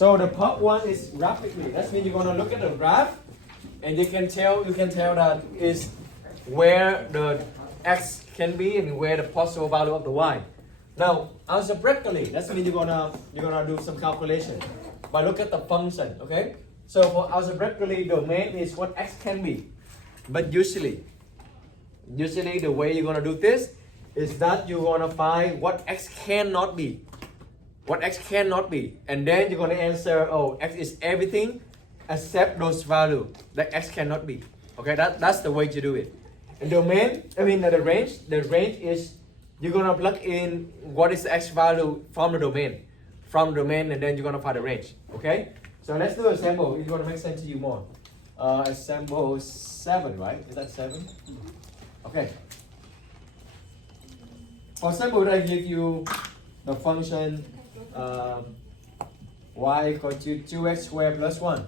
So the part one is graphically. That means you're gonna look at the graph, and you can tell that is where the x can be and where the possible value of the y. Now algebraically, that means you're gonna do some calculation. But look at the function, okay? So for algebraically, domain is what x can be. But usually the way you're gonna do this is that you're gonna find what x cannot be. What x cannot be. And then you're gonna answer, oh, x is everything except those values that x cannot be. Okay, that's the way to do it. And domain, the range is you're gonna plug in what is the x value from the domain. And then you're gonna find the range. Okay? So let's do a sample. It's gonna make sense to you more. Example 7, right? Is that 7? Okay. For example, I give you the function y equal to 2x squared plus 1.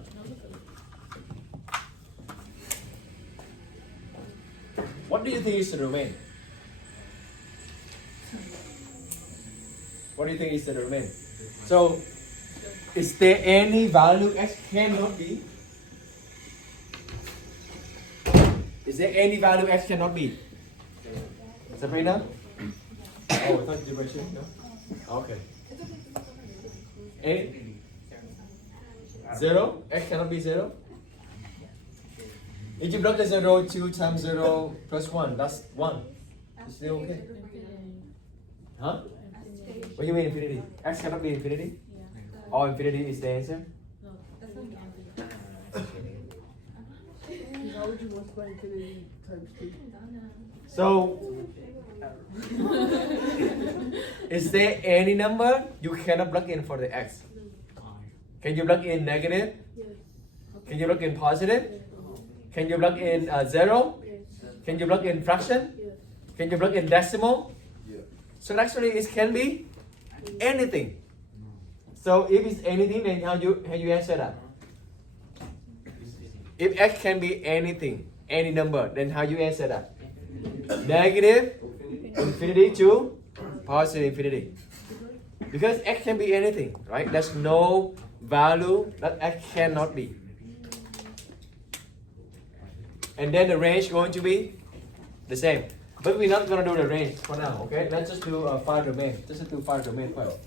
What do you think is the domain? What do you think is the domain? So, is there any value x cannot be? Is there any value x cannot be? Sabrina? Oh, I thought you were saying no? Okay. 0? X cannot be 0? If you block the 0, 2 times 0 plus 1, that's 1. Is still okay? Huh? What do you mean infinity? X cannot be infinity? Or infinity is the answer? Why would you multiply infinity times 2? So, is there any number you cannot plug in for the x? Can you plug in negative? Yes. Can you plug in positive? Can you plug in 0? Yes. Can you plug in fraction? Yes. Can you plug in decimal? So actually it can be anything. So if it's anything, then how you answer that? If x can be anything, any number, then how you answer that? Negative infinity to positive infinity. Because x can be anything, right? There's no value that x cannot be. And then the range going to be the same. But we're not going to do the range for now, okay? Let's just do find domain. Just do find domain first.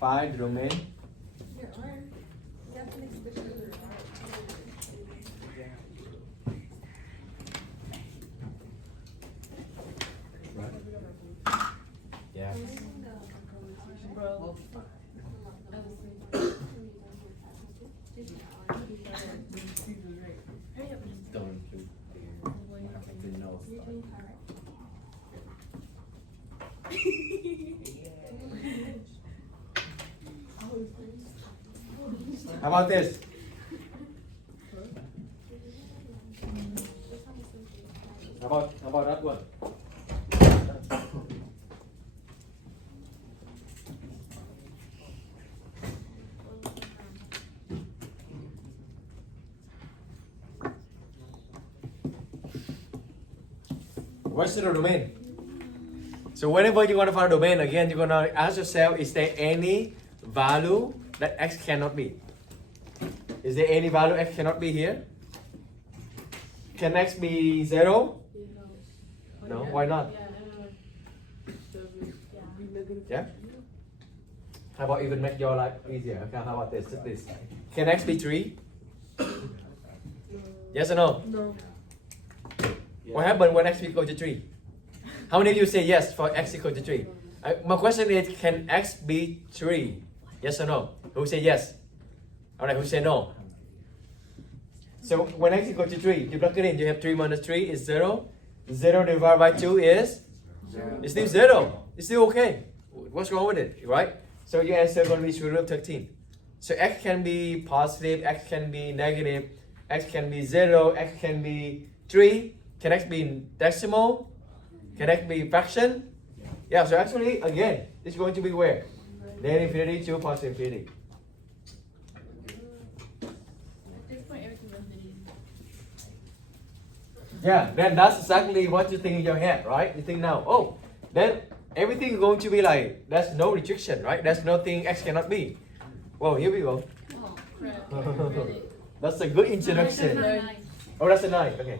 Find domain. Yeah. How about this? How about that one? What's the domain? So whenever you want to find a domain, again, you're going to ask yourself, is there any value that x cannot be? Is there any value x cannot be here? Can x be 0? No, why not? Yeah? How about even make your life easier? Okay, how about this? Just this. Can x be 3? Yes or no? No. What happens when x equals to 3? How many of you say yes for x equal to 3? My question is, can x be 3? Yes or no? Who say yes? Alright, who say no? So when x equals to 3, you plug it in, you have 3 minus 3 is 0. 0 divided by 2 is? 0. It's still 0. It's still okay. What's wrong with it, right? So your answer is going to be square root of 13. So x can be positive, x can be negative, x can be 0, x can be 3. Can x be decimal? Can x be fraction? Yeah, so actually, again, it's going to be where? Negative infinity to positive infinity. Yeah, then that's exactly what you think in your head, right? You think now, oh, then everything is going to be like, there's no restriction, right? There's nothing x cannot be. Well, here we go. Oh, crap. Really? That's a good introduction. Nice. Oh, that's a 9. Okay.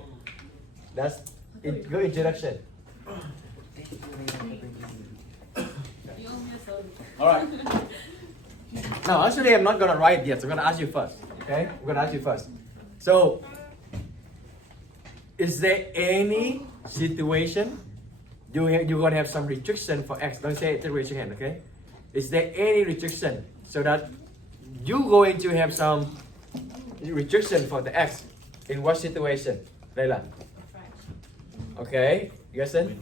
That's good introduction. You owe me a soda. Alright. Now, actually, I'm not going to write yet. So I'm going to ask you first. Okay? I'm going to ask you first. So, is there any situation you're going to have some restriction for x? Don't say it, just raise your hand, okay? Is there any restriction so that you're going to have some restriction for the x? In what situation? Layla? Okay, Gerson?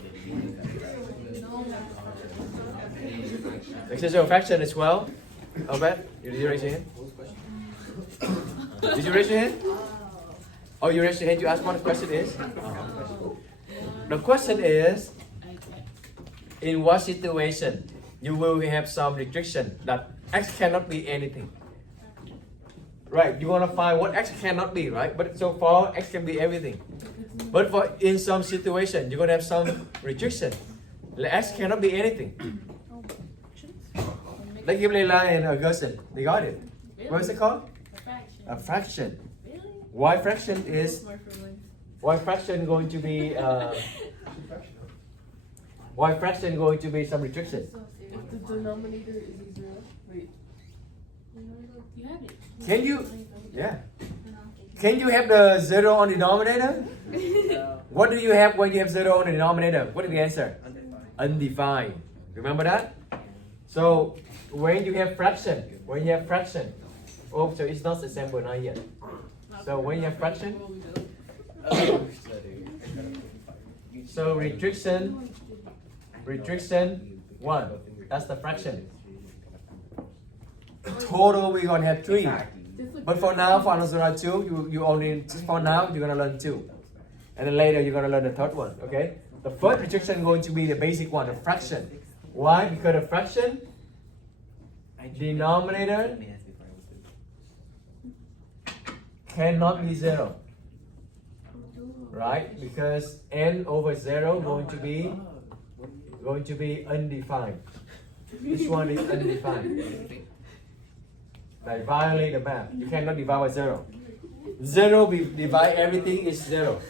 Extension fraction as well. Albert, did you raise your hand? Did you raise your hand? Oh, you raised your hand. You asked what the question is? The question is, in what situation you will have some restriction that x cannot be anything? Right, you want to find what x cannot be, right? But so far, x can be everything. But for in some situation, you're going to have some restriction. X cannot be anything. Like give Leila and Gerson, they got it. Really? What is it called? A fraction. A fraction. Really? Y fraction is More for length. Y fraction going to be Y fraction going to be some restriction. If the denominator is a 0, wait. You have it. Can you? Yeah. Can you have the 0 on the denominator? What do you have when you have 0 on the denominator? What is the answer? Undefined. Remember that? So when you have fraction, oh, so it's not December 9 yet. So when you have fraction, so restriction 1, that's the fraction. Total we're gonna have 3. But for now, for answer 2, you only, for now, you're gonna learn 2. And then later you're gonna learn the third one, okay? The first restriction is going to be the basic one, the fraction. Why? Because the fraction, denominator cannot be 0. Right? Because n over 0 going to be undefined. This one is undefined. Like violate the math. You cannot divide by 0. 0 divide everything is 0.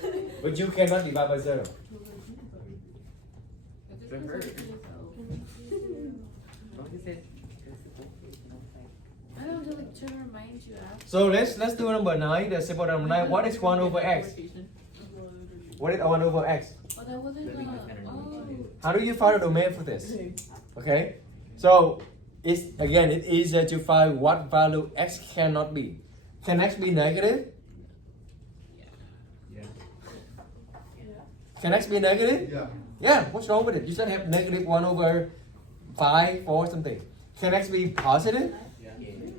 But you cannot divide by 0. I don't really try to remind you after. So let's do number 9, the simple number 9. What is 1 over x? What is 1 over x? Oh, that wasn't oh. How do you find a domain for this? Okay, so it's easier to find what value x cannot be. Can x be negative? Can x be negative? Yeah. Yeah, what's wrong with it? You should have negative 1 over 5 or something. Can x be positive?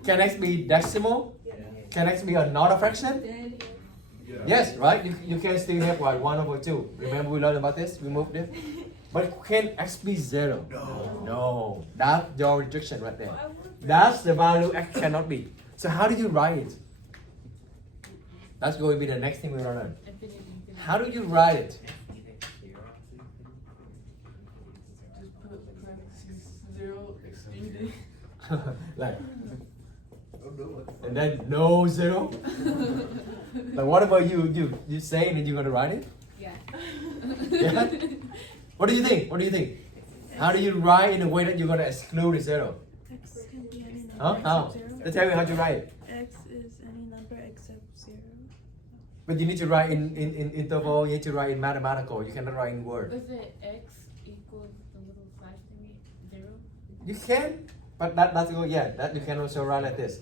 Can x be decimal? Can x be another fraction? Yes, right? You can still have what? 1 over 2. Remember we learned about this? We moved it? But can x be 0? No. That's your restriction right there. That's the value x cannot be. So how do you write it? That's going to be the next thing we're going to learn. How do you write it? Just put parentheses 0 excluded. Like, and then no 0? Like what about you? You saying that you're going to write it? Yeah. Yeah? What do you think? What do you think? How do you write in a way that you're going to exclude a 0? X can be any number Huh? How? except 0. Let's tell me how to write it. X is any number except 0. But you need to write in interval, you need to write in mathematical. You cannot write in word. Was it x equals the little flash thingy? 0? You can, but that's good. Yeah, that you can also write like this.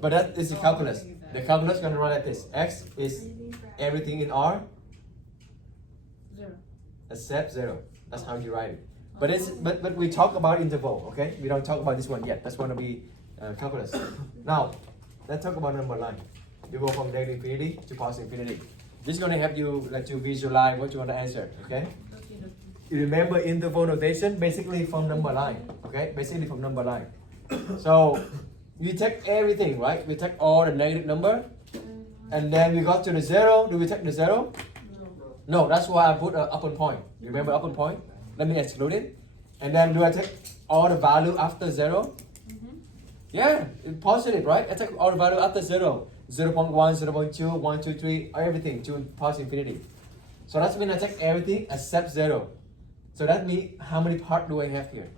But that is the calculus. The calculus is going to write like this. X is everything in R 0. except 0. That's how you write it. But we talk about interval, okay? We don't talk about this one yet. That's going to be calculus. Now, let's talk about number 9. You go from negative infinity to positive infinity. This is going to help you to visualize what you want to answer, okay? You remember interval notation, basically from number line, okay? Basically from number line. So, you take everything, right? We take all the negative number, and then we got to the 0. Do we take the 0? No, that's why I put an upper point. You remember upper point? Let me exclude it. And then do I take all the value after 0? Yeah, it's positive, right? Attack all the value after 0. 0.1, 0.2, 1, 2, 3, everything to past infinity. So that means I check everything except 0. So that means how many parts do I have here?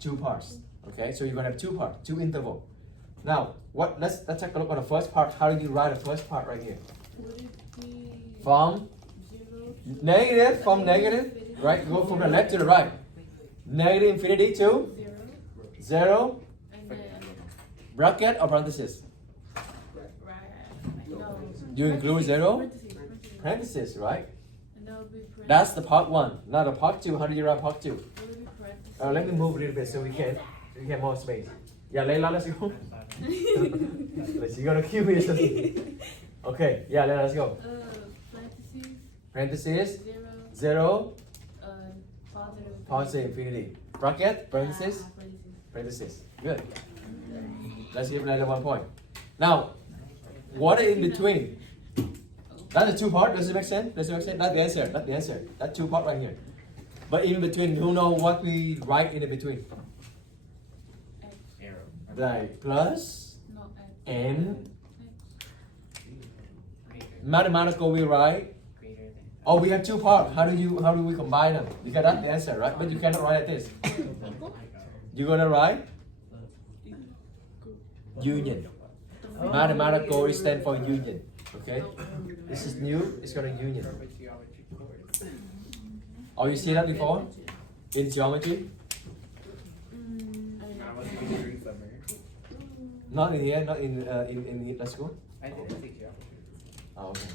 2 parts. Okay, so you're gonna have 2 parts, 2 interval. Now, let's take a look at the first part. How do you write the first part right here? Would it be From 0? negative, right? Go from the left to the right. Negative infinity to 0? 0, And then, bracket or parenthesis? right, no. You include 0? Parentheses. Parenthesis, right? And that would be parentheses. That's the part 1. Now the part 2, how do you write part 2? It would be parentheses. Let me move a little bit so we can more space. Yeah, Layla, let's go. You're gonna kill me or something. Okay, yeah, let's go. Parentheses. Parenthesis, 0. 0, Positive. positive infinity. Bracket, parenthesis, Parentheses. parenthesis. Good. Let's give Layla 1 point. Now, what is in between? That's the 2 part. Does it make sense? Does it make sense? That's the answer. That's the answer. That's 2 part right here. But in between, who know what we write in the between? Like plus No, X. and mathematical we write. Oh, we have 2 parts. How do we combine them? Because that's the answer, right? But you cannot write like this. You're gonna write union. Mathematical is stand for union. Okay? This is new, it's gonna union. Oh, you see that before? In geometry? Not in here, not in the school? I didn't take geometry. Oh, okay.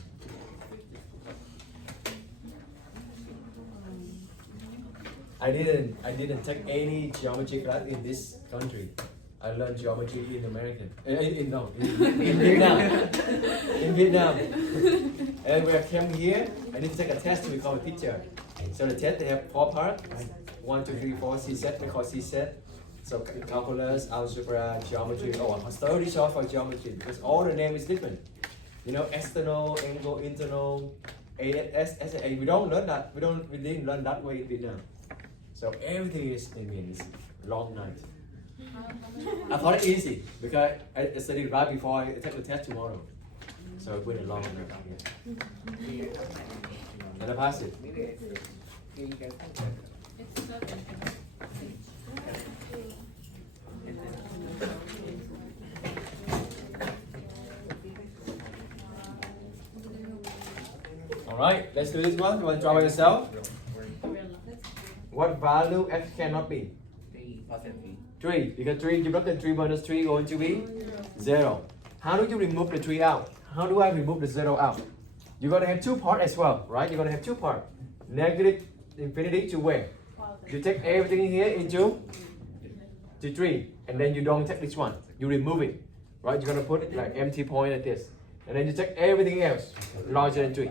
I didn't take any geometry class in this country. I learned geometry in American. In Vietnam. In Vietnam. And when I came here, I need to take a test to become a teacher. So the test they have 4 parts. 1, 2, 3, 4 C set. We call C set. So calculus, algebra, geometry. Oh, I'm study short for geometry because all the name is different. You know, external, angle, internal, AS, SA. We don't learn that. We didn't learn that way in Vietnam. So everything is in Vietnamese. Long night. I thought it easy because I studied right before I take the test tomorrow. So it went a long night. Yeah. And I passed it. It's 7. Alright, let's do this one. You want to draw by yourself? What value x cannot be? 3 positive 3. Because 3, you the 3 minus 3 going to be 0. How do you remove the 3 out? How do I remove the 0 out? You're going to have 2 parts as well, right? You're going to have 2 parts. Negative infinity to where? You take everything in here into to 3. And then you don't take this one. You remove it. Right? You're going to put it like empty point like this. And then you take everything else larger than 3.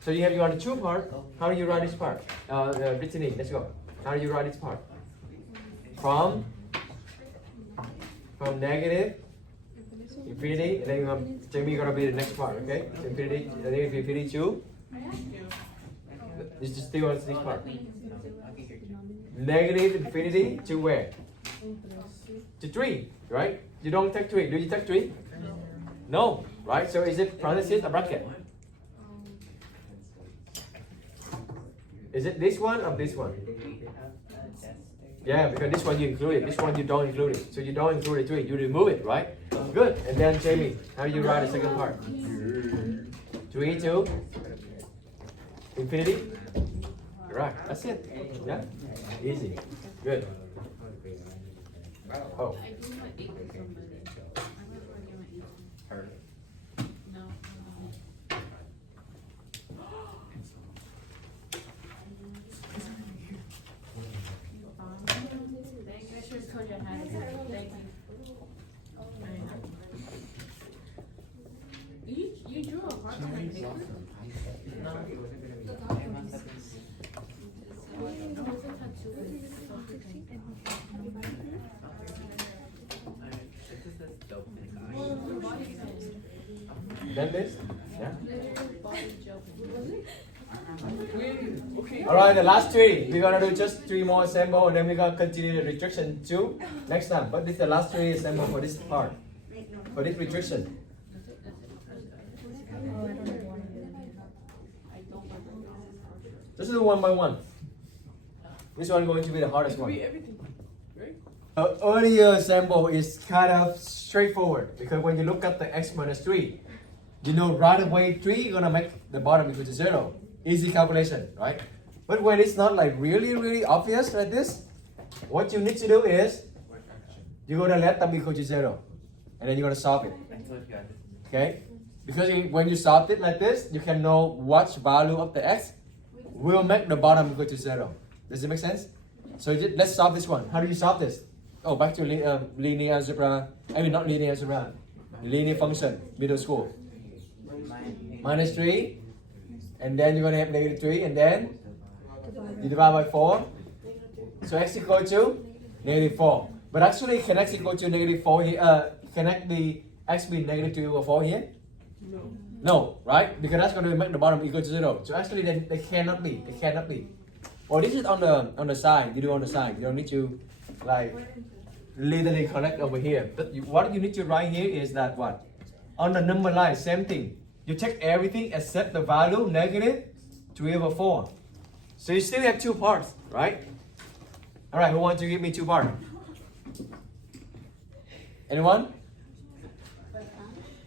So you have the 2 part. How do you write this part? Brittany, let's go. How do you write this part? From negative infinity, and then Jamie gonna be the next part, okay? Infinity, negative infinity to. It's just still on this part. Negative infinity to where? To 3, right? You don't take 3. Do you take 3? No, right? So is it parenthesis or bracket? Is it this one or this one? Yeah, because this one you include it, this one you don't include it. So you don't include the 3, you remove it, right? Good. And then Jamie, how do you write the second part? 3 to infinity? Right, that's it. Yeah, easy. Good. Oh. I do my 8 with somebody. I'm not working my 8. Her. No. Thank you. I should have told you I had it. Thank you. You drew a heart on my paper? No, it wasn't gonna be. No, it's a tattoo. This is a dope. Then this? Yeah. Body gel. Where are you? Alright, the last three. We're gonna do just three more assemble and then we're gonna continue the restriction 2 next time. But this is the last three assemble for this part. For this restriction. Just do one by one. Which one going to be the hardest one? Earlier assemble is kind of straightforward because when you look at the x minus 3, you know right away 3 is gonna make the bottom equal to 0. Easy calculation, right? But when it's not like really obvious like this, what you need to do is you're gonna let them equal to 0, and then you're gonna solve it. Okay? Because when you solve it like this, you can know what value of the x will make the bottom equal to 0. Does it make sense? So let's solve this one. How do you solve this? Oh, back to linear algebra. I mean, not linear algebra. Linear function, middle school. Minus 3. And then you're going to have negative 3. And then you divide by 4. So x equal to negative 4. But actually, can x equal to negative 4 here? Can the x be negative 2 over 4 here? No, right? Because that's going to make the bottom equal to 0. So actually, they cannot be. They cannot be. Or this is on the side. You do on the side. You don't need to like literally connect over here. But what you need to write here is that what? On the number line, same thing. You take everything except the value negative 3 over 4. So you still have two parts, right? All right. Who wants to give me two parts? Anyone?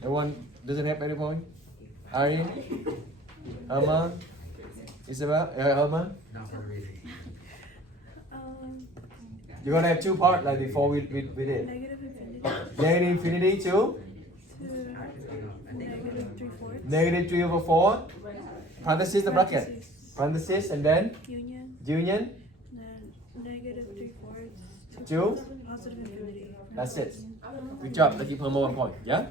Anyone doesn't have any point? Ari? Alma? Isabel? Alma? You're gonna have two parts like before we did. Negative infinity Negative infinity to to negative 3/4. negative 3 over 4. Parenthesis the bracket. Parenthesis and then union Then negative 3/4 to positive infinity. that's it. Good job. Let's give her more 1 point. Yeah?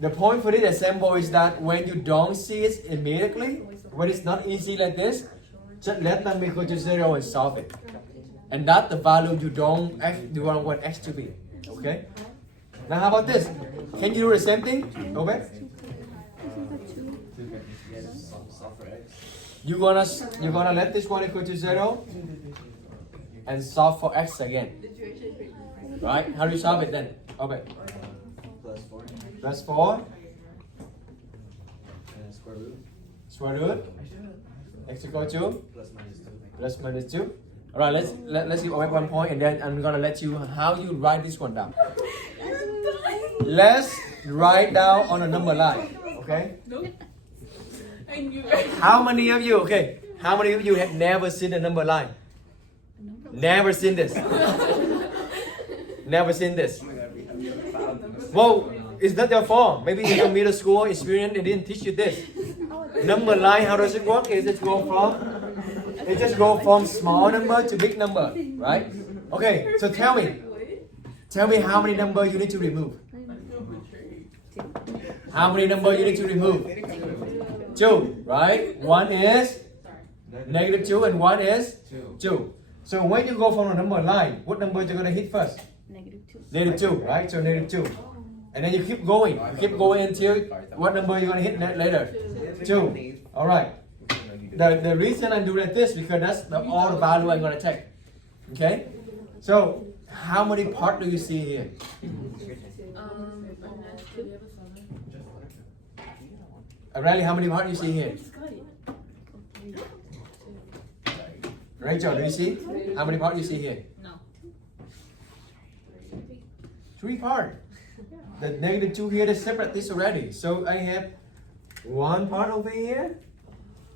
The point for this example is that when you don't see it immediately, when it's not easy like this, just let them equal to 0 and solve it. And that's the value you don't want x to be. Okay? Now how about this? Can you do the same thing? Okay? You're gonna let this one equal to 0 and solve for x again. Right? How do you solve it then? Okay. Plus 4. Square root. X equal to plus minus 2. Alright, let's give away 1 point and then I'm gonna let you how you write this one down. Let's write down on a number line. Okay? How many of you have never seen a number line? Never seen this. Never seen this. Well, it's not your fault. Maybe in your middle school experience they didn't teach you this. Number line, how does it work? It just go from small number to big number, right? Okay, so tell me how many numbers you need to remove. How many numbers you need to remove? 2, right? One is negative 2 and one is 2. So when you go from the number line, what number you're gonna hit first? Negative 2, right? So negative 2. And then you keep going. You keep going until what number you're gonna hit later? 2. Alright. The reason I do like this because that's all the value I'm gonna take. Okay? So how many parts do you see here? Riley, how many parts you see here? Rachel, do you see? How many parts you see here? No. 3 parts. The negative 2 here is separate this already. So I have 1 part over here.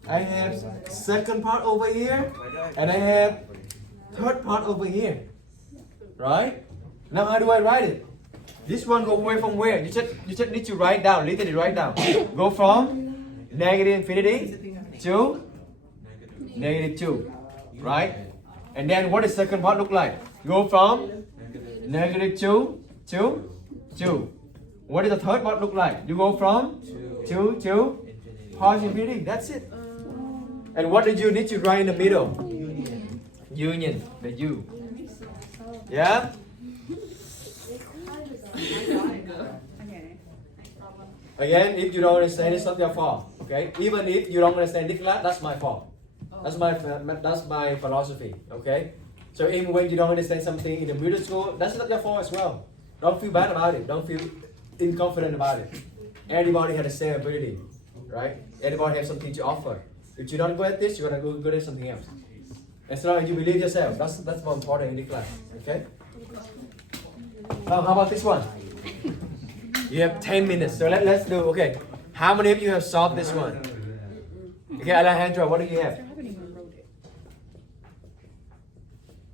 I have second part over here. And I have third part over here. Right? Now how do I write it? This one go away from where? You just need to write down, literally write down. Go from negative infinity to negative 2. Right? And then what does second part look like? Go from negative 2 to 2. What does the third part look like? You go from 2 to positive infinity. That's it. And what did you need to write in the middle? Union. The U. Yeah? Again, if you don't understand, it's not your fault. Okay, even if you don't understand this class, that's my fault. That's my philosophy. Okay, so even when you don't understand something in the middle school, that's not your fault as well. Don't feel bad about it. Don't feel inconfident about it. Everybody has the same ability, right? Everybody has something to offer. If you're not good at this, you're gonna go good at something else. As long as you believe yourself, that's more important in the class. Okay. How about this one? You have 10 minutes. So let's do. Okay. How many of you have solved this one? Okay, Alejandro, what do you have?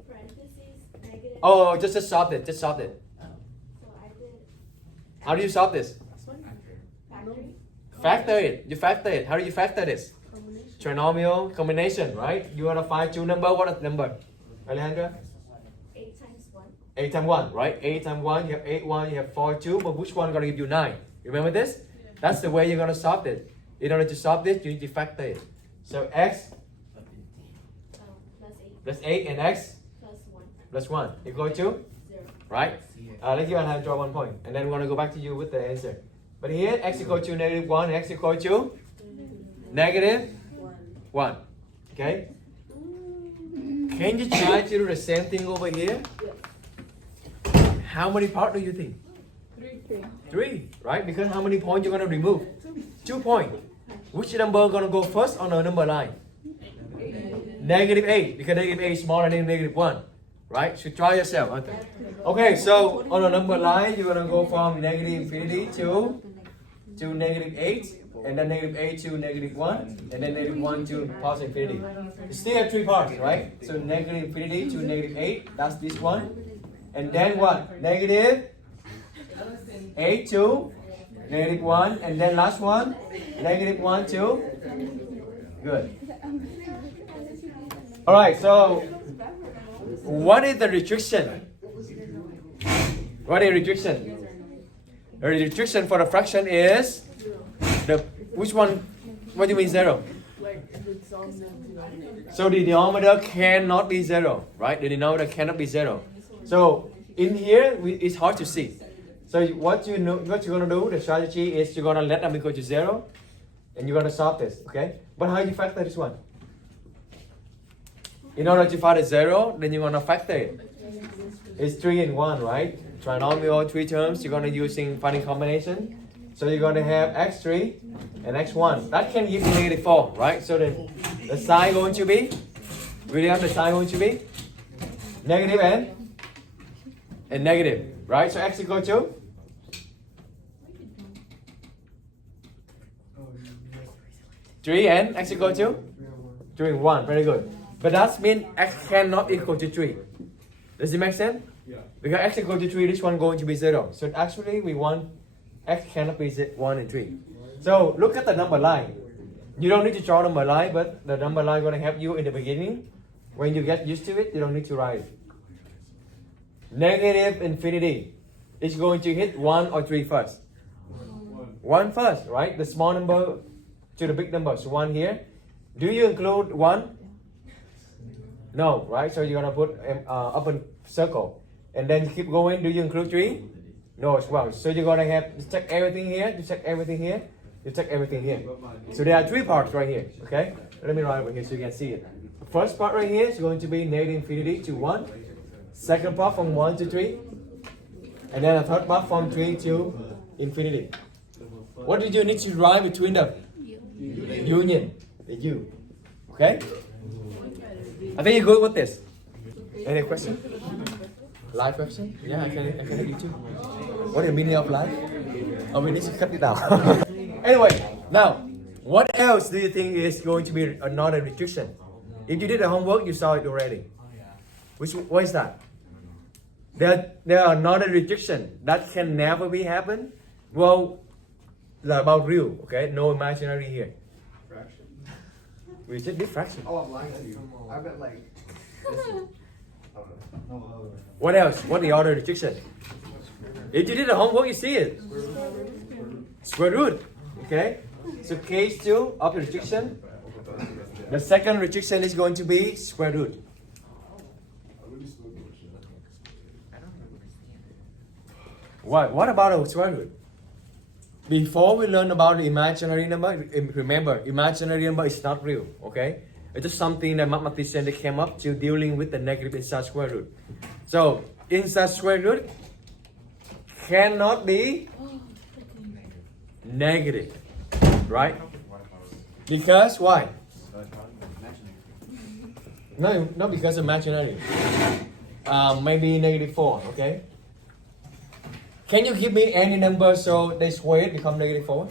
Parentheses, negative. Oh, just solved it. Just solved it. So I did How do you solve this? factory. Factor it. You factor it. How do you factor this? Trinomial combination, right? You want to find two number. What is the number? Alejandra? 8 times 1. 8 times 1, right? 8 times 1, you have 8, 1, you have 4, 2, but which one gonna give you 9? Remember this? That's the way you're gonna solve it. In order to solve this, you need to factor it. So x Plus 8. plus 8 and x Plus 1. plus 1 equal to? 0. Right? Let's give Alejandra 1 point. And then we're gonna go back to you with the answer. But here, x equal to negative 1, and x equal to negative 1. Okay? Can you try to do the same thing over here? How many parts do you think? 3, right? Because how many points you're going to remove? 2 points. Which number going to go first on the number line? Negative 8, because negative 8 is smaller than negative 1. Right? So try yourself. Okay, so on the number line, you're going to go from negative infinity to negative 8. And then negative 8 to negative 1, and then negative 1 to positive infinity. You still have 3 parts, right? So negative infinity to negative 8, that's this one. And then what? Negative 8 to negative 1, and then last one, negative 1 to, good. Alright, so what is the restriction? What is restriction? The restriction for the fraction is which one? What do you mean 0? So the denominator cannot be 0, right? The denominator cannot be 0. So in here, it's hard to see. So what you're gonna do? The strategy is you're gonna let them equal to 0, and you're gonna solve this. Okay? But how do you factor this one? In order to find a 0, then you're gonna factor it. It's 3 and 1, right? Trinomial 3 terms. You're gonna using finding combination. So you're going to have x3 and x1. That can give you negative 4, right? So the sign going to be, William, the sign going to be negative and negative, right? So x equal to 3 and x equal to 3 and 1. Very good. But that means x cannot equal to 3. Does it make sense? Yeah. Because x equal to 3, this one going to be 0. So actually we want x cannot be 1 and 3. So look at the number line. You don't need to draw number line, but the number line going to help you in the beginning. When you get used to it, you don't need to write it. Negative infinity is going to hit 1 or 3 first. 1 first, right? The small number to the big number. So 1 here. Do you include 1? No, right? So you're going to put open circle. And then you keep going. Do you include 3? No as well. So you're gonna have to check everything here, you check everything here, you check everything here. So there are 3 parts right here. Okay? Let me write over here so you can see it. The first part right here is going to be negative infinity to 1. Second part from 1 to 3. And then the third part from 3 to infinity. What did you need to write between the union? The U. Okay? I think you're good with this. Any question? Live question? Yeah, I can help you too. What is the meaning of life? Oh, we need to cut it out. Anyway, now, what else do you think is going to be another restriction? If you did the homework, you saw it already. What is that? There are another restriction that can never be happen. Well, about real, okay? No imaginary here. Fraction. We just did fraction. Oh, I'm lying to you. I bet like. What else? What the other restriction? If you did the homework, you see it. Square root. Okay? So case 2 of the restriction. The second restriction is going to be square root. What about a square root? before we learn about the imaginary number, remember, imaginary number is not real, okay? It's just something that mathematicians they came up to dealing with the negative inside square root. So, inside square root cannot be negative, right? Because why? No, not because imaginary. Maybe negative 4, okay? Can you give me any number so they square it become negative 4?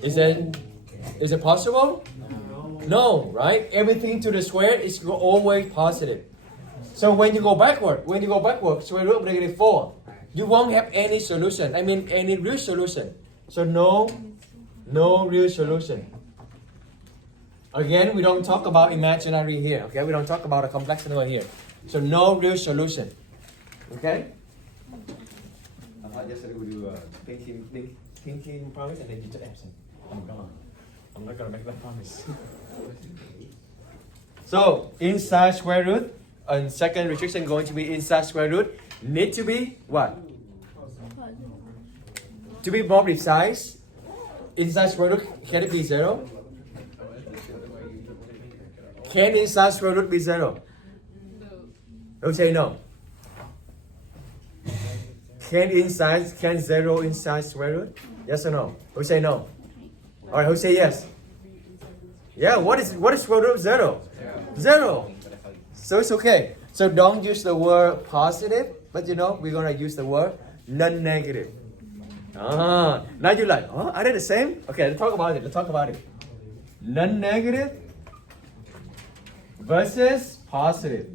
Is it possible? No, right? Everything to the square is always positive. So when you go backward, square root of negative 4, you won't have any solution. I mean any real solution. So no real solution. Again, we don't talk about imaginary here, okay? We don't talk about a complex number here. So no real solution. Okay? I thought yesterday we do thinking promise and then you just absent. I'm gone. I'm not gonna make that promise. So inside square root, and second restriction going to be inside square root need to be what? To be more precise, inside square root can it be 0? Can inside square root be 0? Who say no? Can 0 inside square root? Yes or no? Who say no? Alright, who say yes? Yeah, what is square root of 0? 0. So it's okay. So don't use the word positive, but we're gonna use the word non-negative. Now you're like, oh, are they the same? Okay, let's talk about it. Non-negative versus positive.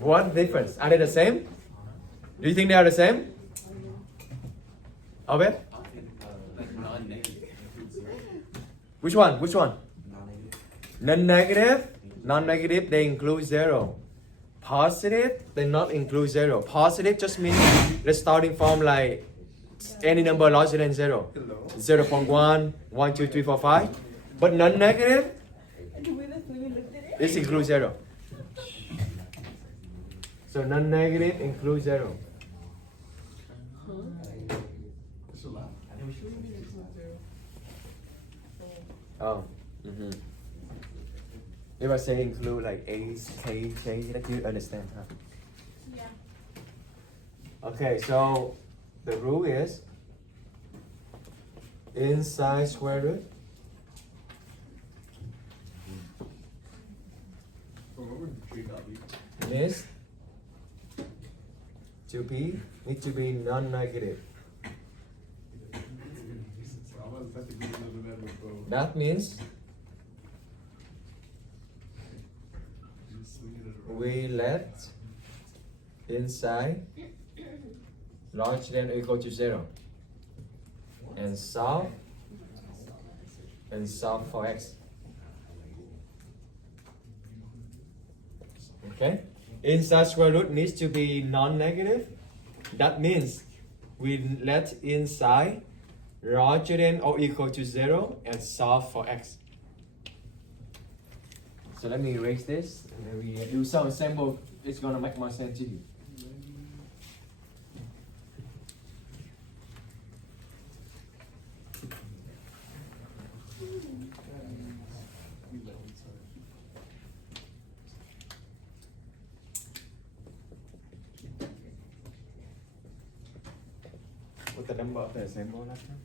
What difference? Are they the same? Do you think they are the same? Albert? Like non-negative. Which one? Non-negative. Non-negative, they include 0. Positive, they not include 0. Positive just means they're starting from like any number larger than 0. 0.1, 1, 2, 3, 4, 5. But non-negative, this includes 0. So non-negative includes 0. Oh. If I say include like A, K, that you understand, huh? Yeah. Okay, so the rule is inside square root needs to be non-negative. That means we let inside larger than or equal to 0 and solve for x. Okay? Inside square root needs to be non-negative. That means we let inside larger than or equal to 0 and solve for x. So let me erase this and then we do some example. It's gonna make more sense to you. What's the number of the example last time?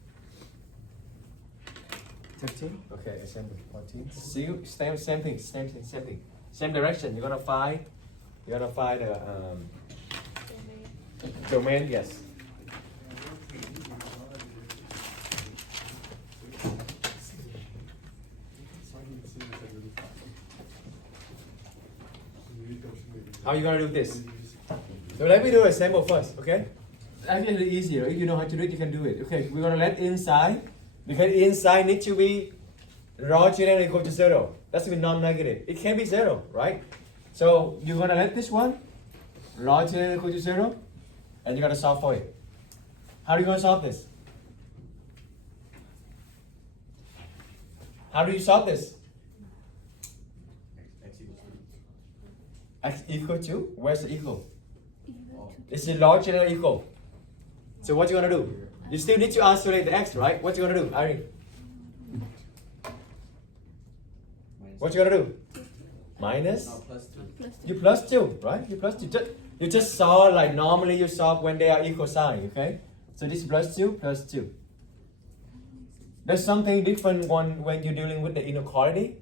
15? Okay, example 14. See, same thing. Same direction. You're gonna find the domain, yes. How are you gonna do this? So let me do a sample first, okay? Actually easier. If you know how to do it, you can do it. Okay, we're gonna let inside, because inside needs to be larger than or equal to 0. That's to be non-negative. It can be 0, right? So you're gonna let this one larger than or equal to 0, and you're gonna solve for it. How are you gonna solve this? How do you solve this? X equal to? Where's the equal? Is it larger than or equal? So what you gonna do? You still need to isolate the x, right? What you gonna do, Irene? What you gonna do? Minus? No, plus 2. You plus 2, right? You plus 2. You just solve like normally you solve when they are equal sign, okay? So this is plus 2, plus 2. There's something different when you're dealing with the inequality.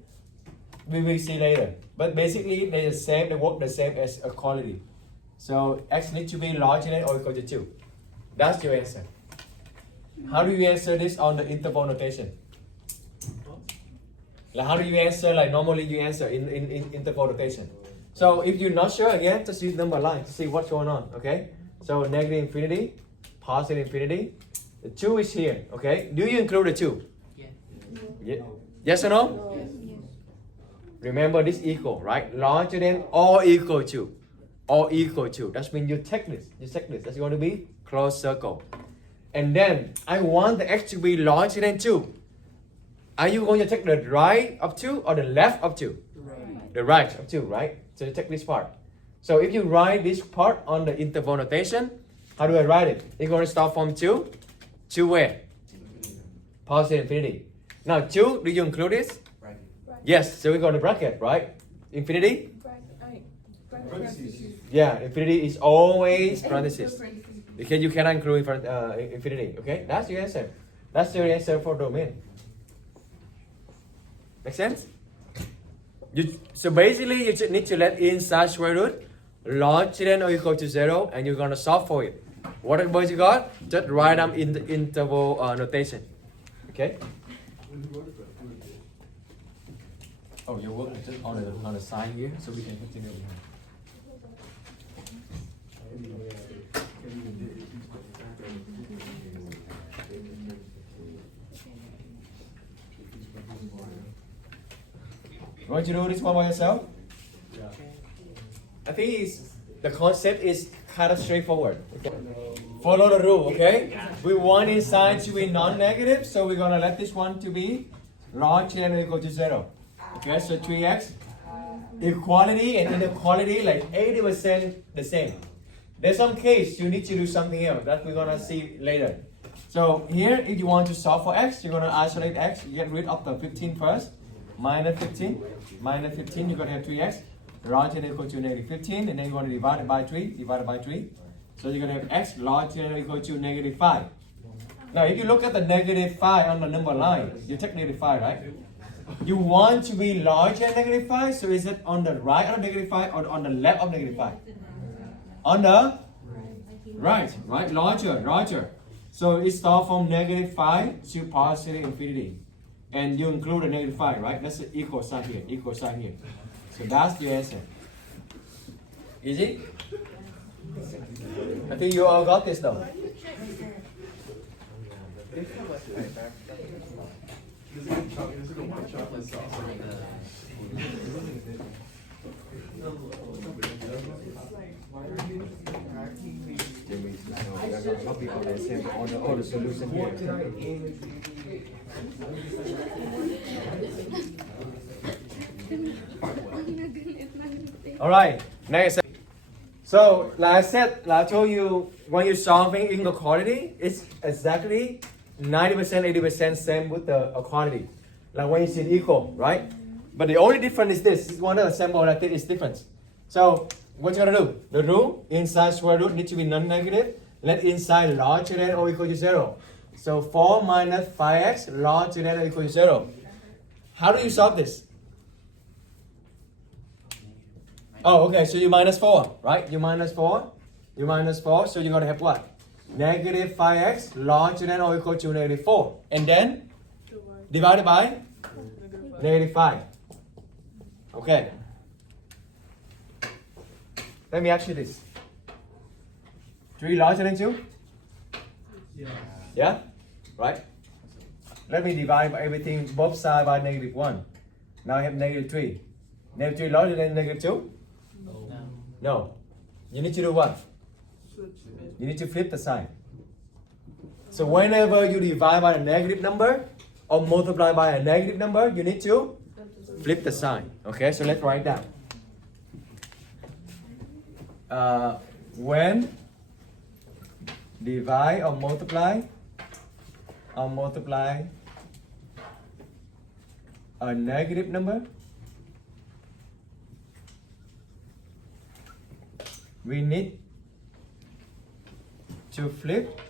We will see later. But basically, they're the same. They work the same as equality. So x needs to be larger than or equal to 2. That's your answer. How do you answer this on the interval notation? Like how do you answer? Like normally you answer in interval notation. So if you're not sure again, just use number line to see what's going on. Okay. So negative infinity, positive infinity. The 2 is here. Okay. Do you include the 2? Yeah. Yes or no? Yes. Remember this equal, right? Larger than or equal to. Or equal to. That means you take this. You take this. That's going to be closed circle. And then I want the x to be larger than 2. Are you going to take the right of 2 or the left of 2? The right of 2, right? So you take this part. So if you write this part on the interval notation, how do I write it? You're going to start from 2 to where? Positive infinity. Now 2, do you include this? Bracket. Yes, so we go to bracket, right? Infinity? Yeah, infinity is always parentheses. Because you cannot include infinity, okay? That's your answer. That's your answer for domain. Make sense? So basically, you just need to let inside square root larger than or equal to 0, and you're gonna solve for it. Whatever you got, just write them in the interval notation. Okay? Oh, your work is just on the side here, so we can continue. You want to do this one by yourself? Yeah. I think the concept is kind of straightforward. Okay. Follow the rule, okay? We want inside to be non-negative, so we're gonna let this one to be larger than or equal to 0. Okay, so 3x. Equality and inequality, like 80% the same. There's some case you need to do something else that we're gonna see later. So here, if you want to solve for x, you're gonna isolate x. You get rid of the 15 first. Minus 15, you're going to have 3x, larger than or equal to negative 15, and then you're going to divide it by 3, So you're going to have x larger than or equal to negative 5. Now, if you look at the negative 5 on the number line, you take negative 5, right? You want to be larger than negative 5, so is it on the right of negative 5 or on the left of negative 5? On the right, larger. So it starts from negative 5 to positive infinity. And you include a negative 5, right? That's the equal sign here. So that's the answer. Easy? I think you all got this though. All the solution here. All right, next. So, like I told you, when you're solving inequality, it's exactly 90%, 80% same with the equality. Like when you see equal, right? But the only difference is this. This is one of the symbol that is different. So, what you gonna do? The rule inside square root needs to be non-negative. Let inside larger than or equal to 0. So 4 minus 5x larger than or equal to 0. How do you solve this? Oh, okay, so you minus 4, right? You minus 4, so you're going to have what? Negative 5x larger than or equal to negative 4. And then divided by negative 5. Okay. Let me ask you this. 3 larger than 2? Yeah? Right? Let me divide by everything, both sides by negative 1. Now I have negative 3. Negative 3 larger than negative 2? No. You need to do what? You need to flip the sign. So whenever you divide by a negative number or multiply by a negative number, you need to flip the sign. Okay, so let's write down. When divide or multiply a negative number, we need to flip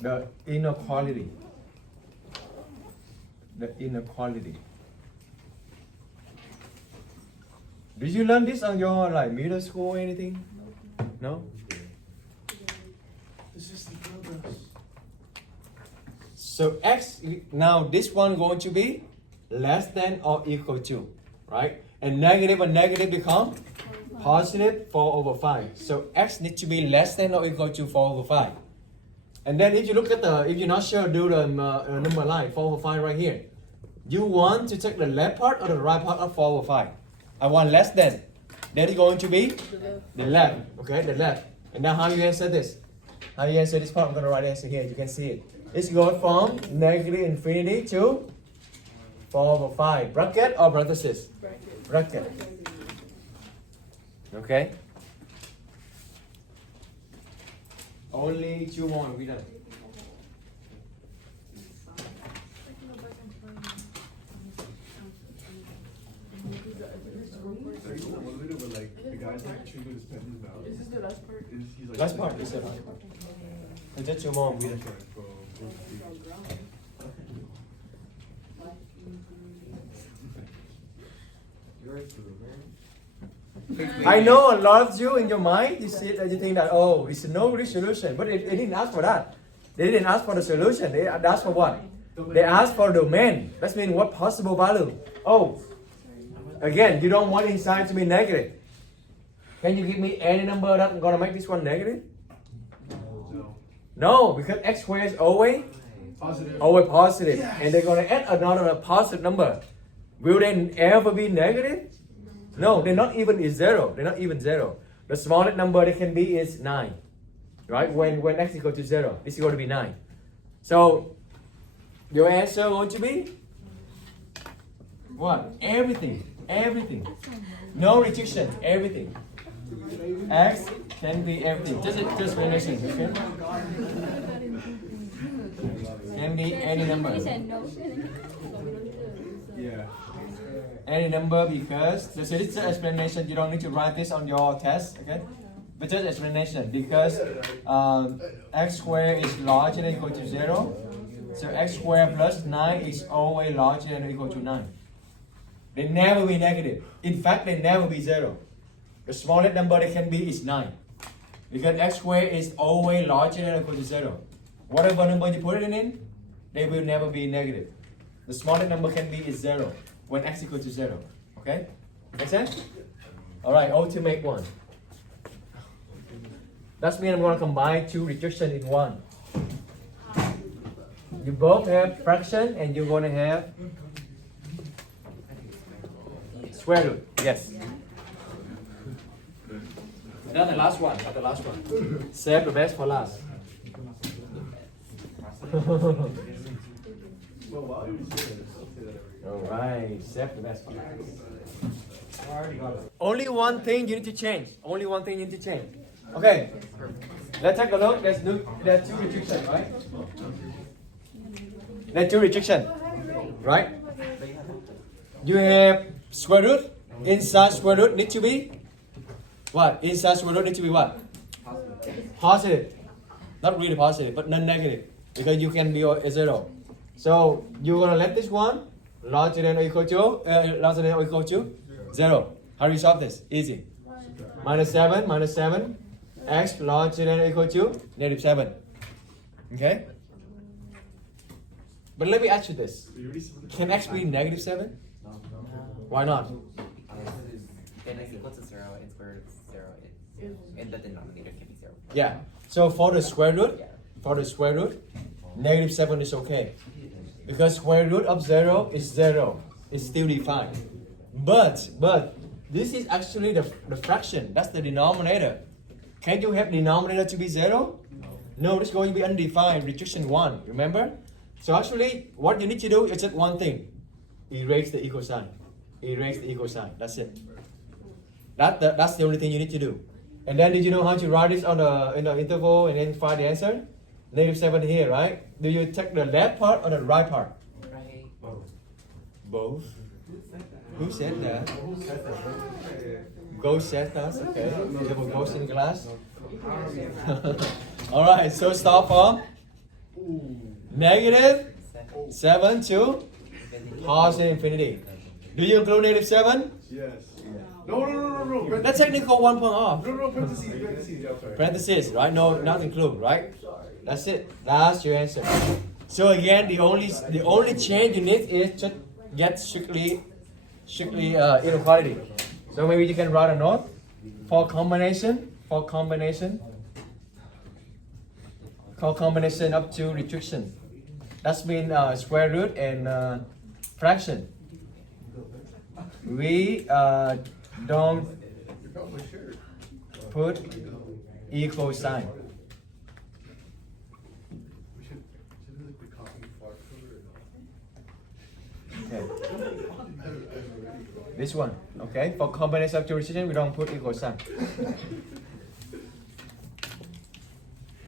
the inequality. Did you learn this on your like middle school or anything? No? It's just the progress. So x, now this one going to be less than or equal to, right? And negative become positive 4 over 5. So x needs to be less than or equal to 4 over 5. And then if you look at if you're not sure, do the number line, 4 over 5 right here. You want to take the left part or the right part of 4 over 5? I want less than. That is going to be the left, okay, the left. And now how you answer this? How you answer this part? I'm going to write the answer here, you can see it. It's going from negative infinity to 4 over 5. Bracket or parenthesis? Bracket. Okay? Only 2 more and we're done. One video where like the guy's like chewing his pen in his mouth. Is this the last part? He's like Last part, is the last part. And just 2 more and we're done. I know a lot of you in your mind, you see that you think that, oh, it's no solution. But they didn't ask for that. They didn't ask for the solution. They asked for what? They asked for domain. That means what possible value? Oh, again, you don't want inside to be negative. Can you give me any number that's going to make this one negative? No. No, because x squared is always Positive. positive. Yes. And they're going to add another positive number. Will they ever be negative? No, they're not even is 0. They're not even 0. The smallest number they can be is 9. Right? When x equal to 0, this is going to be 9. So, your answer going to be what? Everything. Everything. No restriction. Everything. X can be everything. Just explanation. Okay? Can be any number. Yeah. Any number because this is the explanation. You don't need to write this on your test, okay? But just explanation because x squared is larger than or equal to 0. So x squared plus 9 is always larger than or equal to 9. They never be negative. In fact, they never be 0. The smallest number they can be is 9. Because x squared is always larger than or equal to 0. Whatever number you put it in, they will never be negative. The smallest number can be is 0 when x equals to 0. Okay? Make sense? Alright, ultimate one. That means I'm going to combine 2 restrictions in one. You both have fraction and you're going to have square root. Yes. That's the last one. That's the last one. Save the best for last. Well, while you're doing this, I'll say that every Alright, save the best for last. Only one thing you need to change. Only one thing you need to change. Okay. Let's take a look. There's 2 restrictions, right? There's 2 restrictions, right? You have square root. Inside square root need to be what? Inside square root need to be what? Positive. Not really positive, but non-negative. Because you can be a 0. So you're gonna let this one larger than or equal to 0. How do you solve this? Easy. Minus 7. X larger than or equal to negative 7. Okay? But let me ask you this. Can x be negative 7? Why not? Then x equals to 0, and square root of 0 is, and the denominator can be 0. Yeah. So for the square root, negative 7 is okay. Because square root of 0 is 0. It's still defined. But this is actually the fraction. That's the denominator. Can you have denominator to be 0? No, it's going to be undefined. Restriction 1. Remember? So actually, what you need to do is just one thing. Erase the equal sign. Erase the equal sign. That's it. That's the only thing you need to do. And then did you know how to write this on the in the interval and then find the answer? -7 here, right? Do you take the left part or the right part? Right. Both. Who said that? Ghost said that. Okay. There were ghosts in class. All right. So start from -7 to positive infinity. Do you include -7? Yes. No. That's technical 1 point off. No, parentheses. Yeah, sorry. Parentheses, right? No, not include, right? That's it. That's your answer. So again, the only change you need is to get strictly inequality. So maybe you can write a note for combination up to restriction. That's mean square root and fraction. We don't put equal sign. We should do like the copy fart Okay. This one, okay? For combination of two restriction, we don't put equal sign.